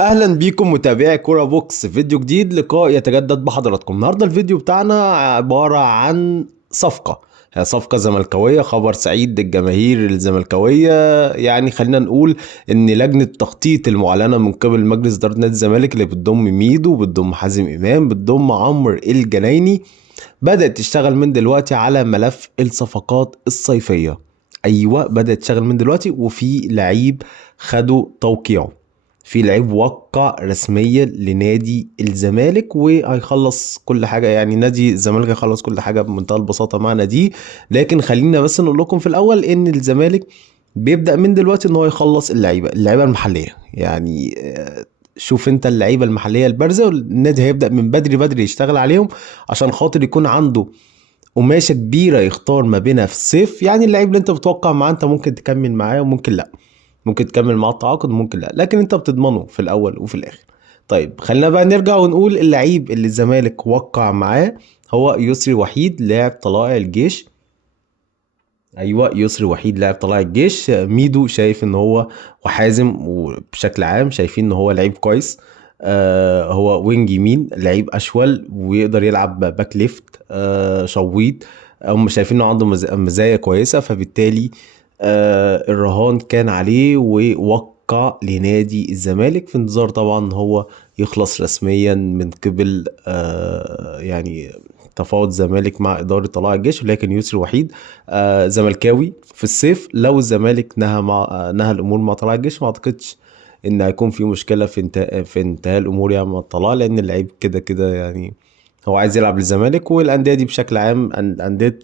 اهلا بيكم متابعي كوره بوكس، فيديو جديد لقاء يتجدد بحضراتكم. النهارده الفيديو بتاعنا عباره عن صفقه، هي صفقه زملكاويه، خبر سعيد للجماهير الزملكاويه. يعني خلينا نقول ان لجنه تخطيط المعلنه من قبل مجلس اداره نادي الزمالك اللي بتضم ميدو، بتضم حازم امام، بتضم عمرو الجنايني، بدات تشتغل من دلوقتي على ملف الصفقات الصيفيه. ايوه، بدات تشتغل من دلوقتي، وفي لعيب خدوا توقيعه، في لعيب وقع رسميا لنادي الزمالك وهيخلص كل حاجة. يعني نادي الزمالك هيخلص كل حاجة بمنتهى البساطة مع ناديه. لكن خلينا بس نقول لكم في الأول إن الزمالك بيبدأ من دلوقتي إن هو يخلص اللعيبة المحلية. يعني شوف انت اللعيبة المحلية البارزة، النادي هيبدأ من بدري بدري يشتغل عليهم عشان خاطر يكون عنده قماشة كبيرة يختار ما بينها في الصيف. يعني اللعيب اللي انت بتوقع معاه انت ممكن تكمل معاه وممكن لا، ممكن تكمل معاه التعاقد وممكن لا، لكن انت بتضمنه في الاول وفي الاخر. طيب خلينا بقى نرجع ونقول اللعيب اللي الزمالك وقع معاه هو يسري وحيد لاعب طلائع الجيش. ايوه، يسري وحيد لاعب طلائع الجيش. ميدو شايف ان هو، وحازم وبشكل عام شايفين ان هو لعيب كويس. هو وينج يمين، لعيب اشول ويقدر يلعب باك ليفت شويط. هم شايفين انه عنده مزايا كويسه، فبالتالي الرهان كان عليه ووقع لنادي الزمالك في انتظار طبعا ان هو يخلص رسميا من قبل يعني تفاوض الزمالك مع إدارة طلائع الجيش. ولكن يسري وحيد زملكاوي في الصيف، لو الزمالك نهى مع نهى الأمور مع طلائع الجيش، ما أعتقدش إن هيكون في مشكلة في انتهاء الأمور يعني مع الطلائع، لأن اللعيب كده كده يعني هو عايز يلعب للزمالك. والأندية دي بشكل عام، أندية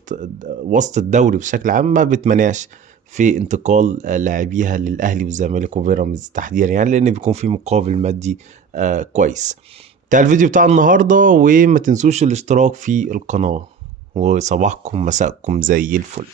وسط الدوري بشكل عام، ما بتمنعش في انتقال لاعبيها للأهلي والزمالك وبيراميدز تحديدا، يعني لأن بيكون في مقابل مادي كويس. ده الفيديو بتاع النهاردة، وما تنسوش الاشتراك في القناة، وصباحكم مساءكم زي الفل.